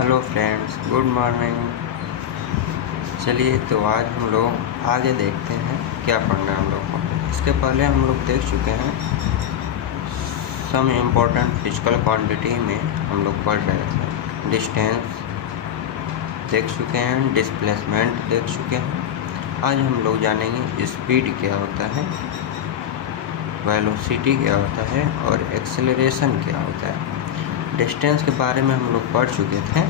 Hello friends, good morning. चलिए तो आज हम लोग आगे देखते हैं क्या पढ़ना है हम लोग को। इसके पहले हम लोग देख चुके हैं सम इम्पोर्टेंट फिजिकल क्वांटिटी में हम लोग पढ़ रहे थे। डिस्टेंस देख चुके हैं, डिस्प्लेसमेंट देख चुके हैं। आज हम लोग जानेंगे स्पीड क्या होता है, वेलोसिटी क्या होता है और एक्सेलरेशन क्या होता है। डिस्टेंस के बारे में हम लोग पढ़ चुके थे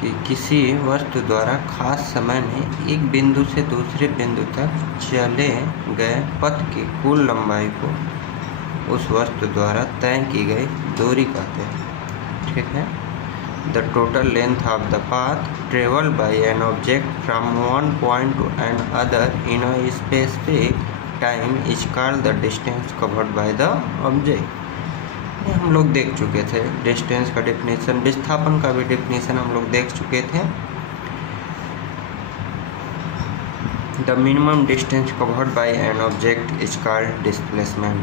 कि किसी वस्तु द्वारा खास समय में एक बिंदु से दूसरे बिंदु तक चले गए पथ की कुल लंबाई को उस वस्तु द्वारा तय की गई दूरी कहते हैं। ठीक है। The total length of the path travelled by an object from one point to another in a specific time is called the distance covered by the object. हम लोग देख चुके थे डिस्टेंस का डेफिनेशन, विस्थापन का भी डेफिनेशन हम लोग देख चुके थे। The minimum distance covered bye an object is called displacement.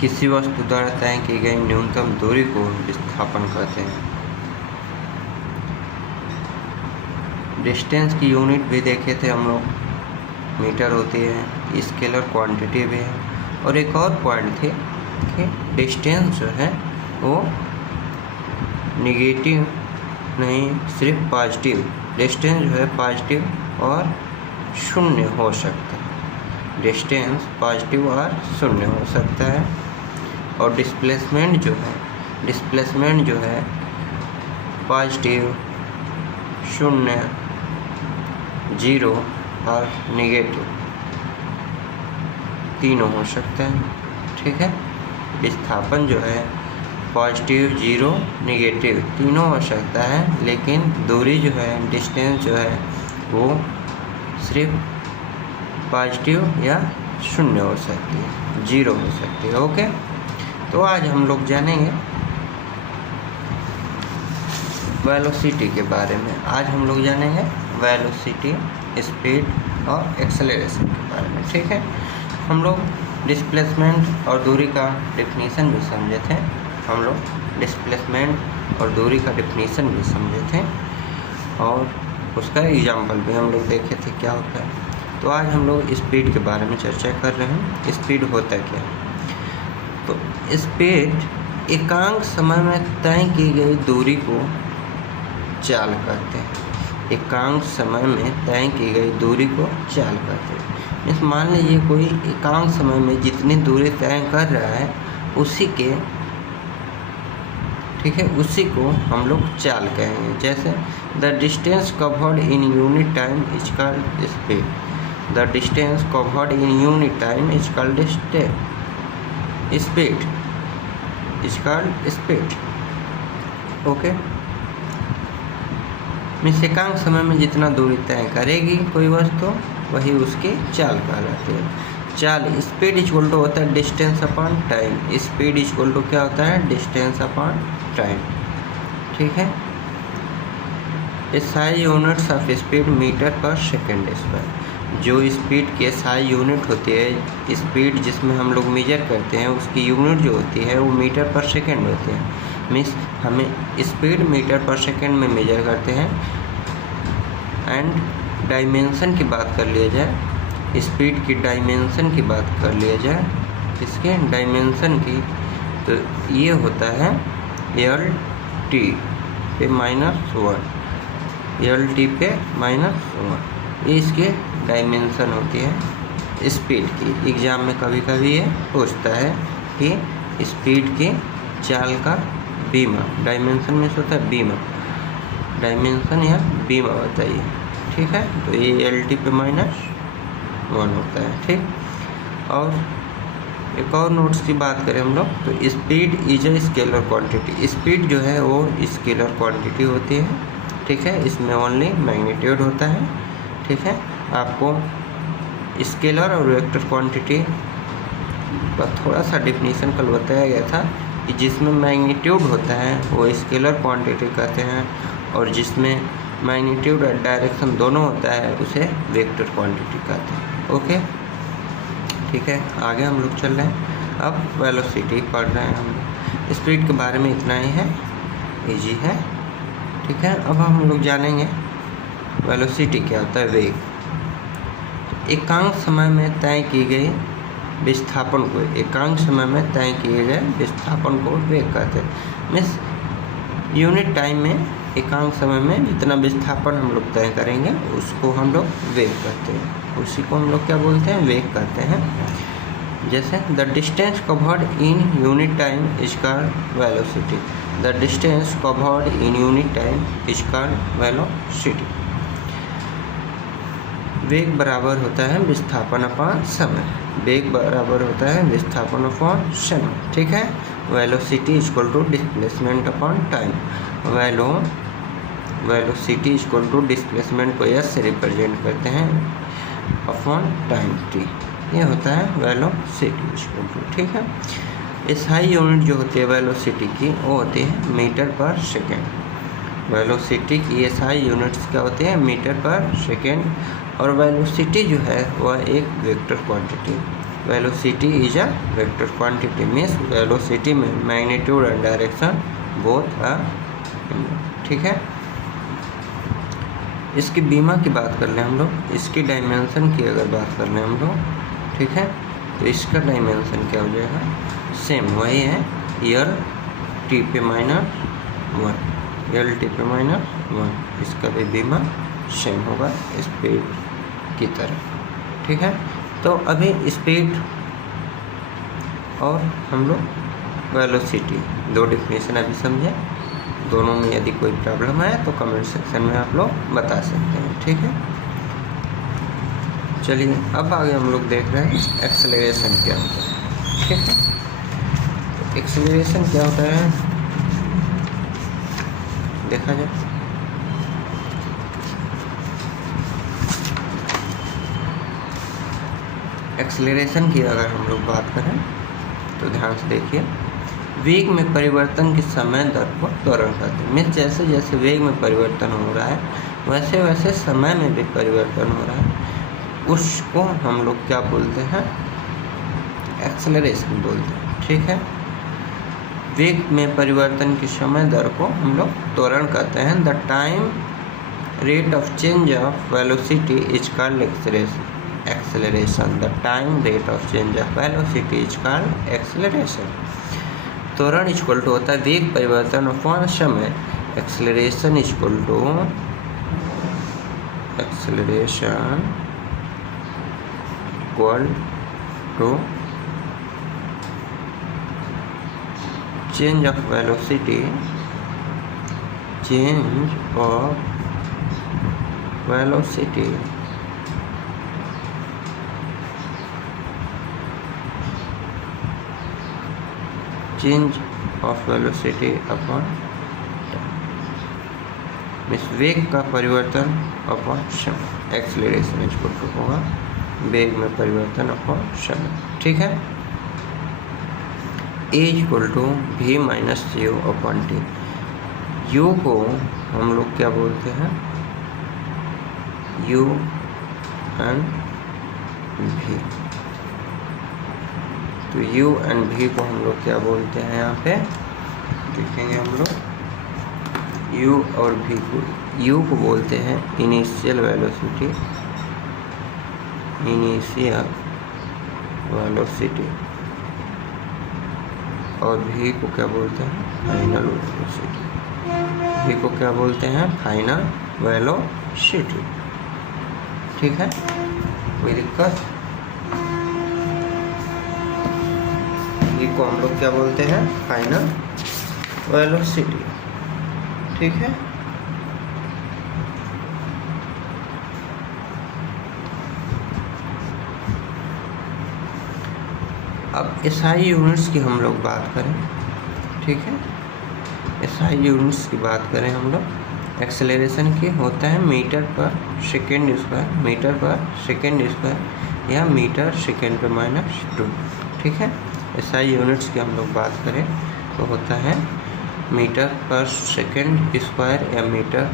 किसी वस्तु द्वारा तय की गई न्यूनतम दूरी को विस्थापन कहते हैं। डिस्टेंस की यूनिट भी देखे थे हम लोग, मीटर होती है, स्केलर क्वांटिटी भी है। और एक और पॉइंट थे कि डिस्टेंस जो है वो निगेटिव नहीं, सिर्फ पॉजिटिव। डिस्टेंस जो है पॉजिटिव और शून्य हो सकता है। डिस्टेंस पॉजिटिव और शून्य हो सकता है। और डिस्प्लेसमेंट जो है पॉजिटिव, शून्य, जीरो और निगेटिव तीनों हो सकते हैं। ठीक है। विस्थापन जो है पॉजिटिव, जीरो, निगेटिव तीनों हो सकता है, लेकिन दूरी जो है, डिस्टेंस जो है वो सिर्फ पॉजिटिव या शून्य हो सकती है, जीरो हो सकती है। ओके। तो आज हम लोग जानेंगे वेलोसिटी के बारे में। आज हम लोग जानेंगे वेलोसिटी, स्पीड और एक्सेलरेशन के बारे में। ठीक है। हम लोग डिस्प्लेसमेंट और दूरी का डेफिनेशन भी समझे थे। और उसका एग्जाम्पल भी हम लोग देखे थे क्या होता है। तो आज हम लोग स्पीड के बारे में चर्चा कर रहे हैं। स्पीड होता क्या है? तो स्पीड एकांक समय में तय की गई दूरी को चाल कहते हैं। एकांक समय में तय की गई दूरी को चाल कहते हैं। इस मान लीजिए कोई एकांक समय में जितनी दूरी तय कर रहा है उसी को हम लोग चाल कहेंगे। जैसे the distance covered in unit time is called speed. The distance covered in unit time is called speed. Okay. Means एकांक समय में जितना दूरी तय करेगी कोई वस्तु वही उसकी चाल कहलाती है। चाल स्पीड इक्वल टू होता है distance upon time. Speed equal to क्या होता है? Distance upon time. ठीक है। SI units of speed metre per second square. जो स्पीड की SI यूनिट होती है, स्पीड जिसमें हम लोग मेजर करते हैं उसकी यूनिट जो होती है वो मीटर पर सेकेंड होती है। मीन्स हमें स्पीड मीटर पर सेकेंड में मेजर करते हैं। एंड डायमेंशन की बात कर लिया जाए, स्पीड की डायमेंशन की बात कर लिया जाए, इसके डायमेंशन की, तो ये होता है LT पे -1, LT पे -1। ये इसके डायमेंशन होती है स्पीड की। एग्ज़ाम में कभी कभी ये पूछता है कि स्पीड की चाल का बीमा, डायमेंशन में होता है बीमा, डायमेंशन या बीमा बताइए। ठीक है। तो ये LT पे -1 होता है। ठीक। और एक और नोट्स की बात करें हम लोग तो speed is a scalar quantity. Speed जो है वो स्केलर क्वांटिटी होती है। ठीक है। इसमें ओनली मैग्नीट्यूड होता है। ठीक है। आपको स्केलर और वेक्टर क्वांटिटी का थोड़ा सा डेफिनेशन कल बताया गया था कि जिसमें मैग्नीट्यूड होता है वो स्केलर क्वांटिटी कहते हैं, और जिसमें मैग्नीट्यूड और डायरेक्शन दोनों होता है उसे वेक्टर क्वांटिटी कहते हैं। ओके। ठीक है। आगे हम लोग चल रहे हैं। अब वेलोसिटी पढ़ रहे हैं हम। स्पीड के बारे में इतना ही है, इजी है, ठीक है। अब हम लोग जानेंगे वेलोसिटी क्या होता है, वेग। एकांक समय में तय की गई विस्थापन को, एकांक समय में तय किए गए विस्थापन को वेग कहते हैं। मीन्स यूनिट टाइम में एकांक समय में जितना विस्थापन हम लोग तय करेंगे उसको हम लोग वेग कहते हैं, उसी को हम लोग क्या बोलते हैं, वेग कहते हैं। जैसे the distance covered in unit time is called velocity, the distance covered in unit time is called velocity. वेग बराबर होता है विस्थापन अपॉन समय, वेग बराबर होता है विस्थापन अपॉन समय, ठीक है। Velocity is equal to displacement upon time, velocity is equal to displacement को एस से रिप्रेजेंट करते हैं अपॉन टाइम टी, ये होता है वेलोसिटी इज इक्वल टू, ठीक है। एसआई यूनिट जो होती है वेलोसिटी की वो होती है मीटर पर सेकेंड। वेलोसिटी की एसआई यूनिट्स क्या होती है, मीटर पर सेकेंड। और वेलोसिटी जो है वह एक vector quantity, velocity is a vector quantity. Means velocity में magnitude and direction both are, ठीक है। इसकी बीमा की बात कर लें हम लोग, इसकी डायमेंशन की अगर बात कर लें हम लोग, ठीक है, तो इसका डायमेंशन क्या हो जाएगा, सेम वही है, यल टी पे माइनस 1, यल टी पे माइनस 1, इसका भी बीमा सेम होगा स्पीड की तरह, ठीक है। तो अभी स्पीड और हम लोग वेलोसिटी दो डिफिनेशन अभी समझे, दोनों में यदि कोई प्रॉब्लम है तो कमेंट सेक्शन में आप लोग बता सकते हैं, ठीक है। चलिए अब आगे हम लोग देख रहे हैं एक्सेलरेशन क्या होता है, ठीक है। तो एक्सेलरेशन क्या होता है देखा जाए, एक्सेलरेशन की अगर हम लोग बात करें तो ध्यान से देखिए, वेग में परिवर्तन के समय दर को त्वरण कहते हैं। मीन्स जैसे जैसे वेग में परिवर्तन हो रहा है वैसे वैसे समय में भी परिवर्तन हो रहा है, उसको हम लोग क्या बोलते हैं, एक्सेलरेशन बोलते हैं, ठीक है। वेग में परिवर्तन के समय दर को हम लोग त्वरण कहते हैं। The time rate of change of velocity is called acceleration, the time rate of change of velocity is called acceleration. त्वरण इक्वल टू होता है वेग परिवर्तन अपॉन समय, acceleration equal to change of velocity, change of velocity change of velocity upon time, means वेग का परिवर्तन upon समय, एक्सेलरेशन इक्वल टू होगा वेग में परिवर्तन अपॉन समय, ठीक है। ए इक्वल टू भी minus you upon T, you को हम लोग क्या बोलते हैं, यू एंड भी, तो u एंड v को हम लोग क्या बोलते हैं, यहाँ पे देखेंगे हम लोग, u और v को, u को बोलते हैं इनिशियल वेलोसिटी, और v को क्या बोलते हैं, फाइनल वेलोसिटी, v को क्या बोलते हैं, फाइनल वेलोसिटी, ठीक है। कोई दिक्कत, को हम लोग क्या बोलते हैं, फाइनल वेलोसिटी, ठीक है। अब एसआई यूनिट्स की हम लोग बात करें, ठीक है। एसआई यूनिट्स की बात करें हम लोग, एक्सेलरेशन की होता है metre per second square, metre per second square या मीटर सेकेंड पे माइनस 2, ठीक है। एसआई यूनिट्स की हम लोग बात करें तो होता है मीटर पर सेकेंड स्क्वायर या मीटर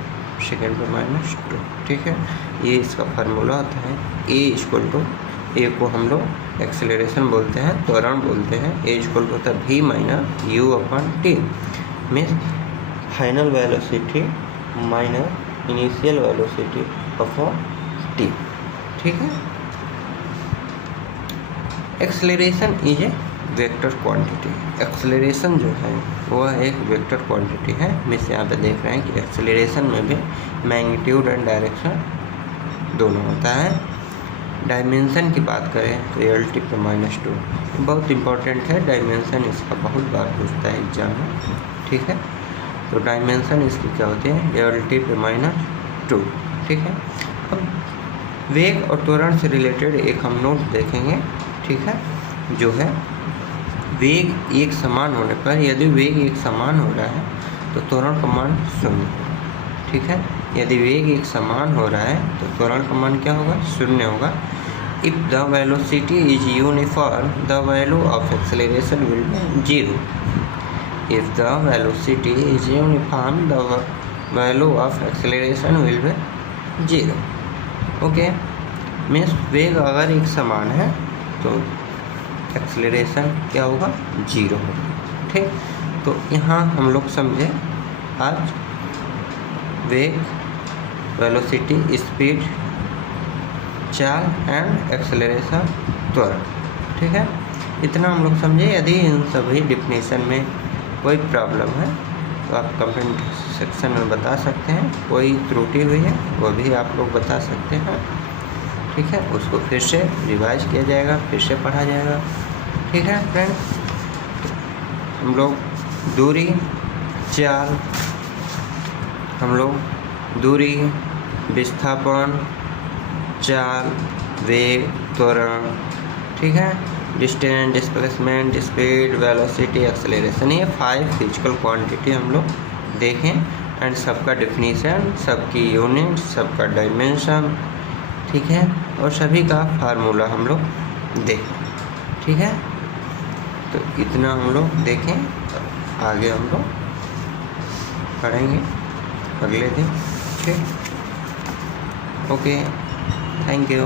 सेकेंड पे -2, ठीक है। ये इसका फार्मूला होता है। ए इक्वल टू, ए को हम लोग एक्सेलरेशन बोलते हैं, त्वरण बोलते हैं। ए इक्वल टू होता है v minus u upon T, means final velocity minus initial velocity upon T. ठीक है। Acceleration is a vector quantity. Acceleration जो है वह एक वेक्टर क्वांटिटी है। मिस यहाँ पे देख रहे हैं कि एक्सेलरेशन में भी मैग्नीट्यूड एंड डायरेक्शन दोनों होता है। डायमेंशन की बात करें तो L/2 बहुत इंपॉर्टेंट है। डायमेंशन इसका बहुत बार पूछता है एग्जाम में। ठीक है, तो डायमेंशन इसकी क्या होती है L/2। ठीक है। अब वेग और त्वरण से रिलेटेड एक हम नोट देखेंगे। ठीक है, जो है वेग एक समान होने पर, यदि वेग एक समान हो रहा है तो त्वरण का मान 0। ठीक है, यदि वेग एक समान हो रहा है तो त्वरण का मान क्या होगा 0 होगा। If the velocity is uniform the value of acceleration will be 0। If the velocity is uniform the value of acceleration will be 0। Okay, means वेग अगर एक समान है तो एक्सेलरेशन क्या होगा 0 होगा। ठीक, तो यहाँ हम लोग समझे आज वेग, वेलोसिटी, स्पीड, चाल एंड एक्सेलरेशन, त्वरण। ठीक है, इतना हम लोग समझे। यदि इन सभी डिफिनेशन में कोई प्रॉब्लम है तो आप कमेंट सेक्शन में बता सकते हैं। कोई त्रुटि हुई है वो भी आप लोग बता सकते हैं। ठीक है, उसको फिर से रिवाइज किया जाएगा, फिर से पढ़ा जाएगा। ठीक है फ्रेंड्स, हम लोग दूरी, चाल, हम लोग दूरी, विस्थापन, चाल, वेग, त्वरण, ठीक है, distance, displacement, speed, velocity, acceleration, ये 5 फिजिकल क्वांटिटी हम लोग देखें एंड सबका डिफिनीशन, सबकी यूनिट, सबका डायमेंशन। ठीक है, और सभी का फार्मूला हम लोग देखें। ठीक है, तो इतना हम लोग देखें, आगे हम लोग पढ़ेंगे अगले दिन। ठीक, ओके, थैंक यू।